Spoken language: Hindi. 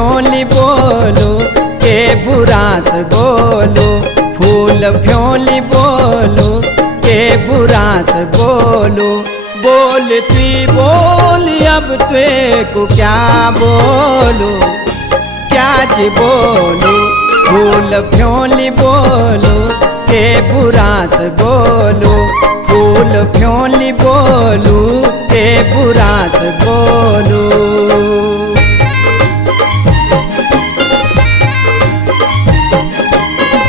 फ्योली बोलो के बुरास बोलो, फूल फ्योली बोलो के बुरास बोलो। बोलती बोल अब त्वे को क्या बोलो, क्या जी बोलो, फूल फ्योली बोलो के बुरास बोलो, फूल फ्योली बोलो।